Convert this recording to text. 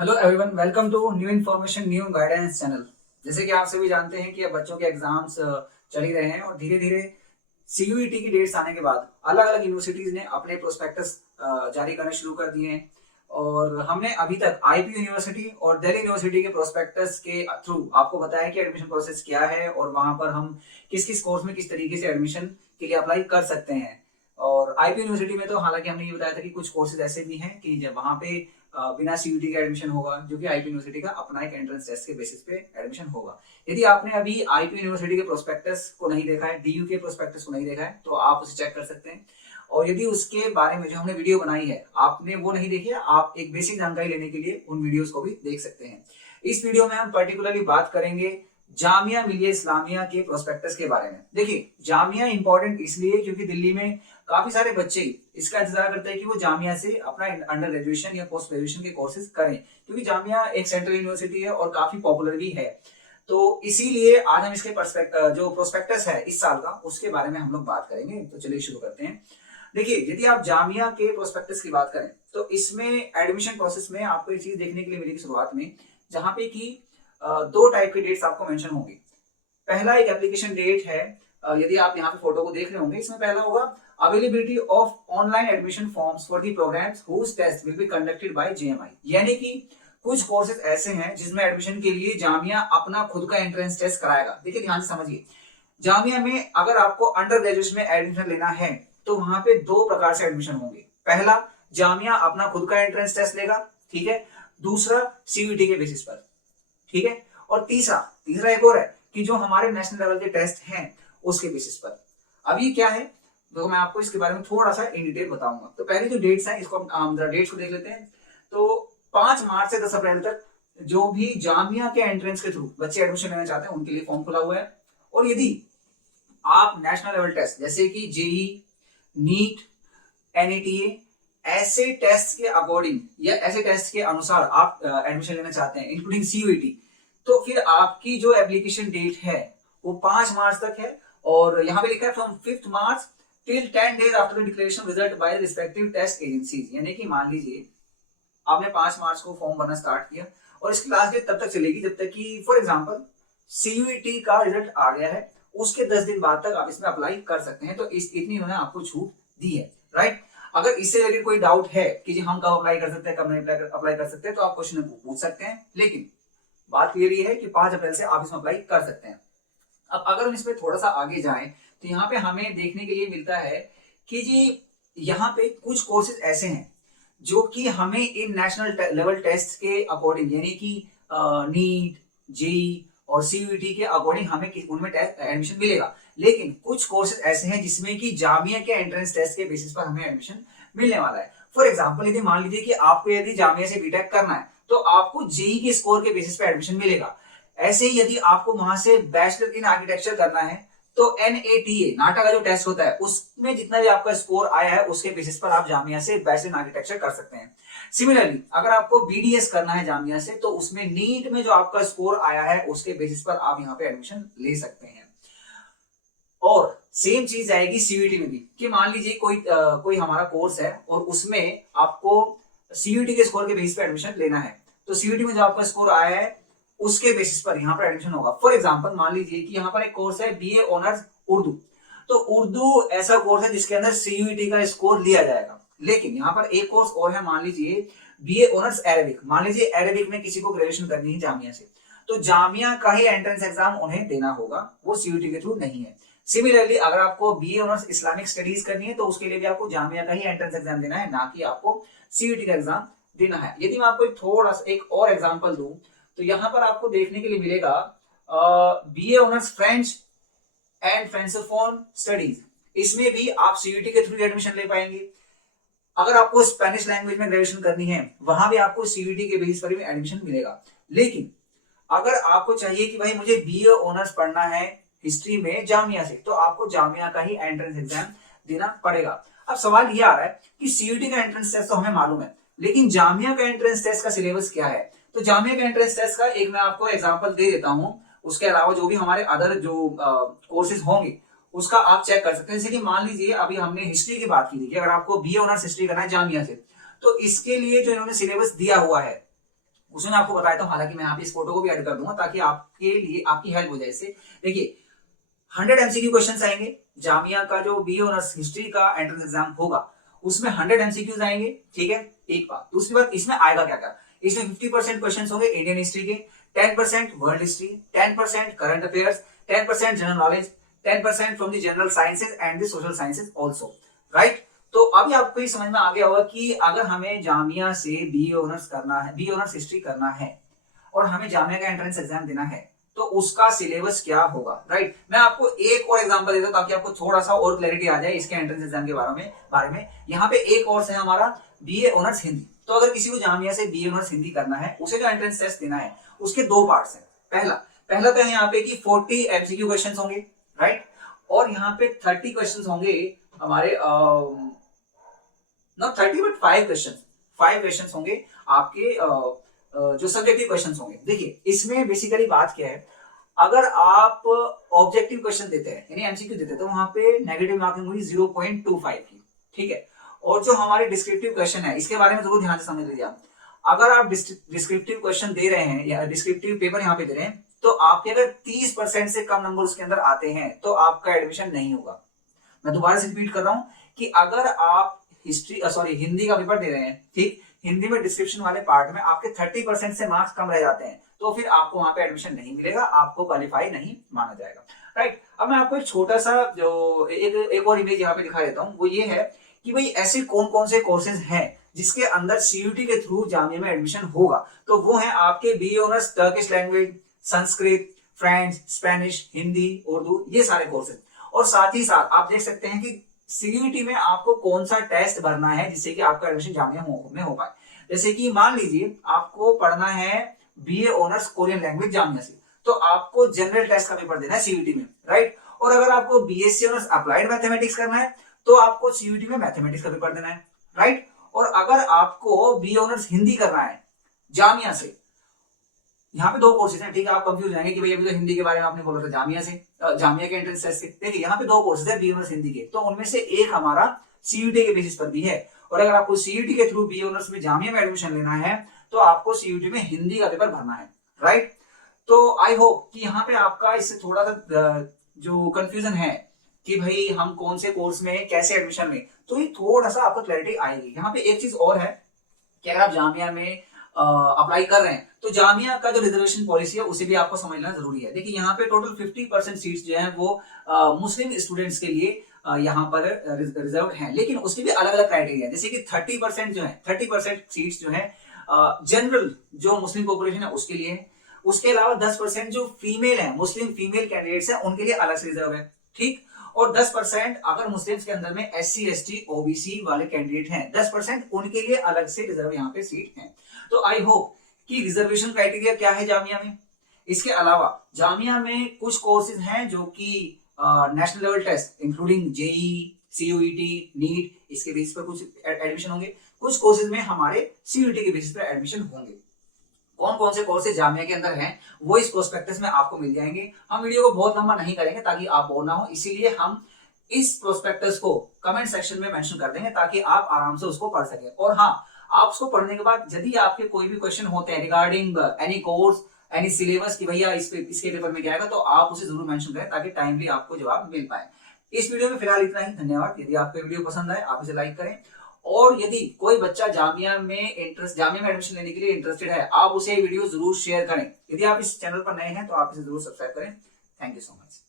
Hello everyone, welcome to new information new guidance channel. जैसे कि आप सभी जानते हैं कि अब बच्चों के एग्जाम्स चल ही रहे हैं और धीरे धीरे सीयूईटी की डेट्स आने के बाद अलग अलग यूनिवर्सिटीज ने अपने प्रोस्पेक्टस जारी करने शुरू कर दिए हैं। और हमने अभी तक आईपी यूनिवर्सिटी और दिल्ली यूनिवर्सिटी के प्रोस्पेक्टस के थ्रू आपको बताया कि एडमिशन प्रोसेस क्या है और वहां पर हम किस किस कोर्स में किस तरीके से एडमिशन के लिए अप्लाई कर सकते हैं। और आईपी यूनिवर्सिटी में तो हालांकि हमने ये बताया था कि कुछ कोर्सेज ऐसे भी हैं कि जब वहां पे बिना सीयूटी का एडमिशन होगा, जो कि आईपी यूनिवर्सिटी का अपना एक एंट्रेंस टेस्ट के बेसिस पे एडमिशन होगा। यदि आपने अभी आईपी यूनिवर्सिटी के प्रोस्पेक्टस को नहीं देखा है, डीयू के प्रोस्पेक्टस को नहीं देखा है, तो आप उसे चेक कर सकते हैं। और यदि उसके बारे में जो हमने वीडियो बनाई है आपने वो नहीं देखी है, आप एक बेसिक जानकारी लेने के लिए उन वीडियोस को भी देख सकते हैं। इस वीडियो में हम पर्टिकुलरली बात करेंगे जामिया मिलिया इस्लामिया के प्रोस्पेक्टस के बारे में। देखिए, जामिया इंपॉर्टेंट इसलिए क्योंकि दिल्ली में काफी सारे बच्चे इसका इंतजार करते हैं कि वो जामिया से अपना अंडर ग्रेजुएशन या पोस्ट ग्रेजुएशन के कोर्सेज करें, क्योंकि जामिया एक सेंट्रल यूनिवर्सिटी है और काफी पॉपुलर भी है। तो इसीलिए आज हम इसके जो प्रोस्पेक्टस है इस साल का, उसके बारे में हम लोग बात करेंगे। तो चलिए शुरू करते हैं। देखिए, यदि आप जामिया के प्रोस्पेक्टस की बात करें तो इसमें एडमिशन प्रोसेस में आपको एक चीज देखने के लिए मिलेगी शुरुआत में, जहां पे कि दो टाइप के डेट्स आपको मेंशन होंगे। पहला एक एप्लीकेशन डेट है, यदि आप यहाँ पे फोटो को देख रहे होंगे, इसमें पहला होगा availability of online admission forms for the programmes whose test will be conducted by JMI. यानी कि कुछ कोर्सेज ऐसे हैं जिसमें एडमिशन के लिए जामिया अपना खुद का एंट्रेंस टेस्ट कराएगा। देखिए, ध्यान से समझिए, जामिया में अगर आपको अंडर ग्रेजुएशन में एडमिशन लेना है तो वहां पे दो प्रकार से एडमिशन होंगे। पहला, जामिया अपना खुद का एंट्रेंस टेस्ट लेगा, ठीक है। दूसरा, सीयूटी के बेसिस पर, ठीक है। और तीसरा तीसरा एक और है कि जो हमारे नेशनल लेवल के टेस्ट हैं उसके बेसिस पर। अब ये क्या है, तो मैं आपको इसके बारे में थोड़ा सा इन डिटेल बताऊंगा। तो पहले जो डेट्स हैं, इसको हम डेट्स को देख लेते हैं। तो 5 मार्च से 10 अप्रैल तक जो भी जामिया के एंट्रेंस के थ्रू बच्चे एडमिशन लेना चाहते हैं उनके लिए फॉर्म खुला हुआ है। और यदि आप नेशनल लेवल टेस्ट जैसे कि जेई, नीट, एनईटीए, ऐसे टेस्ट के अकॉर्डिंग या ऐसे टेस्ट के अनुसार आप एडमिशन लेना चाहते हैं, इंक्लूडिंग सीयूईटी, तो फिर आपकी जो एप्लीकेशन डेट है वो 5 मार्च तक है। और यहाँ पे लिखा है from 5 March till 10 days after the declaration result by the respective test agencies. यानी कि मान लीजिए आपने 5 मार्च को फॉर्म भरना स्टार्ट किया और इसकी लास्ट डेट तब तक चलेगी जब तक कि फॉर एग्जांपल सीयूईटी का रिजल्ट आ गया है, उसके 10 दिन बाद तक आप इसमें अप्लाई कर सकते हैं। तो इतनी उन्होंने आपको छूट दी है, राइट। अगर इससे रिलेटेड कोई डाउट है कि जी हम कब अप्लाई कर सकते हैं, कब नहीं अप्लाई कर सकते हैं, तो आप क्वेश्चन पूछ सकते हैं। लेकिन बात क्लियर ये है कि 5 अप्रैल से आप इसमें अप्लाई कर सकते हैं। अब अगर हम इसमें थोड़ा सा आगे जाएं तो यहाँ पे हमें देखने के लिए मिलता है कि जी यहाँ पे कुछ कोर्सेज ऐसे हैं जो कि हमें इन नेशनल लेवल टेस्ट के अकॉर्डिंग, यानी कि नीट, जेई और सीयूईटी के अकॉर्डिंग हमें उनमें एडमिशन मिलेगा। लेकिन कुछ कोर्सेज ऐसे हैं जिसमें कि जामिया के एंट्रेंस टेस्ट के बेसिस पर हमें एडमिशन मिलने वाला है। फॉर एग्जाम्पल, यदि मान लीजिए कि आपको यदि जामिया से बीटेक करना है तो आपको जेई के स्कोर के बेसिस पे एडमिशन मिलेगा। ऐसे ही यदि आपको वहां से बैचलर इन आर्किटेक्चर करना है तो एनएटीए, नाटा का जो टेस्ट होता है, उसमें जितना भी आपका स्कोर आया है उसके बेसिस पर आप जामिया से बैचलर इन आर्किटेक्चर कर सकते हैं। सिमिलरली अगर आपको बीडीएस करना है जामिया से तो उसमें नीट में जो आपका स्कोर आया है उसके बेसिस पर आप यहाँ पे एडमिशन ले सकते हैं। और सेम चीज आएगी सीयूईटी में भी कि मान लीजिए कोई हमारा कोर्स है और उसमें आपको सीयूईटी के स्कोर के बेसिस पे एडमिशन लेना है, तो सीयूईटी में जो आपका स्कोर आया है उसके बेसिस पर यहाँ पर एडमिशन होगा। फॉर एग्जांपल, मान लीजिए कि यहाँ पर एक कोर्स है बीए ऑनर्स उर्दू, तो उर्दू ऐसा कोर्स है जिसके अंदर सीयूईटी का स्कोर लिया जाएगा। लेकिन यहाँ पर एक कोर्स और है, मान लीजिए बीए ऑनर्स अरेबिक। मान लीजिए अरेबिक में किसी को ग्रेजुएशन करनी है जामिया से, तो जामिया का ही एंट्रेंस एग्जाम उन्हें देना होगा, वो सीयूईटी के थ्रू नहीं है। सिमिलरली अगर आपको बीए ऑनर्स इस्लामिक स्टडीज करनी है तो उसके लिए भी आपको जामिया का ही एंट्रेंस एग्जाम देना है, ना कि आपको सीयूईटी का एग्जाम देना है। यदि मैं आपको थोड़ा सा एक और एग्जांपल दूं तो यहां पर आपको देखने के लिए मिलेगा BA honours French and francophone studies. इसमें भी आप सीयूईटी के थ्रू एडमिशन ले पाएंगे। अगर आपको स्पेनिश लैंग्वेज में ग्रेजुएशन करनी है वहां भी आपको सीयूईटी के बेसिस पर भी एडमिशन मिलेगा। लेकिन अगर आपको चाहिए कि भाई मुझे बीए ऑनर्स पढ़ना है हिस्ट्री में जामिया से, तो आपको जामिया का ही एंट्रेंस एग्जाम देना पड़ेगा। अब सवाल ये आ रहा है कि सीयूईटी का एंट्रेंस टेस्ट तो हमें मालूम है, लेकिन जामिया का एंट्रेंस टेस्ट का सिलेबस क्या है। तो जामिया का एंट्रेंस टेस्ट का एक मैं आपको एग्जांपल दे देता हूं, उसके अलावा जो भी हमारे अदर जो कोर्सेज होंगे उसका आप चेक कर सकते हैं। जैसे कि मान लीजिए अभी हमने हिस्ट्री की बात की थी कि अगर आपको बीए ऑनर्स हिस्ट्री करना है जामिया से, तो इसके लिए जो इन्होंने सिलेबस दिया हुआ है उसमें मैं आपको बताया था, हालांकि मैं यहाँ पे इस फोटो को भी ऐड कर दूंगा ताकि आपके लिए आपकी हेल्प हो जाए इससे। देखिए 100 एमसीक्यू क्वेश्चन आएंगे, जामिया का जो बी ऑनर्स हिस्ट्री का एंट्रेंस एग्जाम होगा उसमें 100 एमसीक्यूज आएंगे, ठीक है, एक बात। दूसरी बात, इसमें आएगा क्या क्या, इसमें 50% क्वेश्चन होंगे इंडियन हिस्ट्री के, 10% world history, 10% current affairs, 10% general knowledge, 10% from the general sciences and the social sciences also, right. तो अभी आपको ये समझ में आ गया होगा कि अगर हमें जामिया से बी ऑनर्स करना है, बी ऑनर्स हिस्ट्री करना है और हमें जामिया का एंट्रेंस एग्जाम देना है तो उसका सिलेबस क्या होगा, राइट। मैं आपको एक और एग्जांपल देता हूं ताकि आपको थोड़ा सा और क्लैरिटी आ जाए इसके एंट्रेंस एग्जाम के बारे में। यहाँ पे एक और है हमारा बीए ऑनर्स हिंदी। तो अगर किसी को जामिया से बीए ऑनर्स हिंदी करना है, उसे जो एंट्रेंस टेस्ट देना है उसके दो पार्ट्स हैं। पहला तो है यहाँ पे कि 40 एमसीक्यू क्वेश्चन होंगे, राइट, और यहाँ पे 30 क्वेश्चन होंगे हमारे नॉट 30 बट 5 क्वेश्चन होंगे आपके जो सब्जेक्टिव क्वेश्चन होंगे। देखिए इसमें बेसिकली बात क्या है, अगर आप ऑब्जेक्टिव क्वेश्चन देते हैं यानी एमसीक्यू देते हैं तो वहां पे नेगेटिव मार्किंग हुई 0.25 की, ठीक है। और जो हमारे डिस्क्रिप्टिव क्वेश्चन है इसके बारे में जरूर ध्यान से समझ लीजिए आप। अगर आप डिस्क्रिप्टिव क्वेश्चन दे रहे हैं या डिस्क्रिप्टिव पेपर यहाँ पे दे रहे हैं तो आपके अगर 30% से कम नंबर उसके अंदर आते हैं तो आपका एडमिशन नहीं होगा। मैं दोबारा से रिपीट कर रहा हूं कि अगर आप हिंदी का पेपर दे रहे हैं, ठीक, हिंदी में डिस्क्रिप्शन वाले पार्ट में आपके 30% से मार्क्स कम रह जाते हैं तो फिर आपको वहां पे एडमिशन नहीं मिलेगा, आपको क्वालिफाई नहीं माना जाएगा, राइट। अब मैं आपको एक छोटा सा जो एक और इमेज यहाँ पे दिखा देता हूँ, वो ये है कि भाई ऐसे कौन कौन से कोर्सेज हैं जिसके अंदर सीयूटी के थ्रू जामिया में एडमिशन होगा। तो वो है आपके B honours Turkish language, Sanskrit, French, Spanish, Hindi, Urdu, ये सारे कोर्सेज। और साथ ही साथ आप देख सकते हैं कि सीयूटी में आपको कौन सा टेस्ट भरना है जिससे कि आपका एडमिशन जामिया में हो पाए। जैसे कि मान लीजिए आपको पढ़ना है BA honours Korean language Jamia से, तो आपको जनरल टेस्ट का पेपर देना है सीयूटी में, राइट। और अगर आपको बीएससी ऑनर्स अप्लाइड मैथमेटिक्स करना है तो आपको सीयूटी में मैथमेटिक्स का पेपर देना है, राइट। और अगर आपको बी ऑनर्स हिंदी करना है जामिया से, यहाँ पे दो कोर्सेज हैं, ठीक है। आप कंफ्यूज रहेंगे कि भाई अभी तो हिंदी के बारे में आपने बोला था जामिया से, जामिया के एंट्रेंस टेस्ट से। देखिए यहाँ पे दो कोर्सेज है बी ऑनर्स हिंदी के, तो उनमें से एक हमारा सीयूटी के बेसिस पर भी है। और अगर आपको सीयूटी के थ्रू बी ऑनर्स में जामिया में एडमिशन लेना है तो आपको सीयूटी में हिंदी का पेपर भरना है, राइट। तो आई होप कि यहाँ पे आपका इससे थोड़ा सा जो कंफ्यूजन है कि भाई हम कौन से कोर्स में कैसे एडमिशन लें, तो ये थोड़ा सा आपको क्लैरिटी आएगी। यहाँ पे एक चीज और है कि अगर आप जामिया में अप्लाई कर रहे हैं तो जामिया का जो रिजर्वेशन पॉलिसी है उसे भी आपको समझना जरूरी है। देखिए यहाँ पे टोटल 50% सीट्स जो हैं वो मुस्लिम स्टूडेंट्स के लिए यहाँ पर रिजर्व हैं, लेकिन उसके भी अलग अलग क्राइटेरिया है। जैसे कि 30% जो है, 30% सीट्स जो है जनरल जो मुस्लिम पॉपुलेशन है उसके लिए है। उसके अलावा 10% जो फीमेल है, मुस्लिम फीमेल कैंडिडेट्स हैं, उनके लिए अलग से रिजर्व है, ठीक। और 10% अगर मुस्लिम्स के अंदर में SC ST OBC वाले कैंडिडेट हैं, 10% उनके लिए अलग से रिजर्व यहाँ पे सीट है। तो आई होप कि रिजर्वेशन क्राइटेरिया क्या है जामिया में। इसके अलावा जामिया में कुछ कोर्सेज हैं जो कि national level test including JEE, CUET, NEET, इसके बेसिस पर कुछ एडमिशन होंगे। कुछ कोर्सेज में हमारे CUET के बेसिस पर एडमिशन होंगे। कौन कौन से कोर्सेज जामिया के अंदर हैं वो इस प्रोस्पेक्टस में आपको मिल जाएंगे। हम वीडियो को बहुत लंबा नहीं करेंगे ताकि आप बोर ना हो, इसीलिए हम इस प्रोस्पेक्टस को कमेंट सेक्शन में मेंशन कर देंगे ताकि आप आराम से उसको पढ़ सकें। और हाँ, आप उसको पढ़ने के बाद यदि आपके कोई भी क्वेश्चन होते हैं regarding any course, any syllabus कि भैया इसके पेपर में क्या आएगा, तो आप उसे जरूर मेंशन करें ताकि टाइमली आपको जवाब मिल पाए। इस वीडियो में फिलहाल इतना ही, धन्यवाद। यदि आपको वीडियो पसंद आए आप इसे लाइक करें, और यदि कोई बच्चा जामिया में एडमिशन लेने के लिए इंटरेस्टेड है, आप उसे वीडियो जरूर शेयर करें। यदि आप इस चैनल पर नए हैं तो आप इसे जरूर सब्सक्राइब करें। Thank you so much.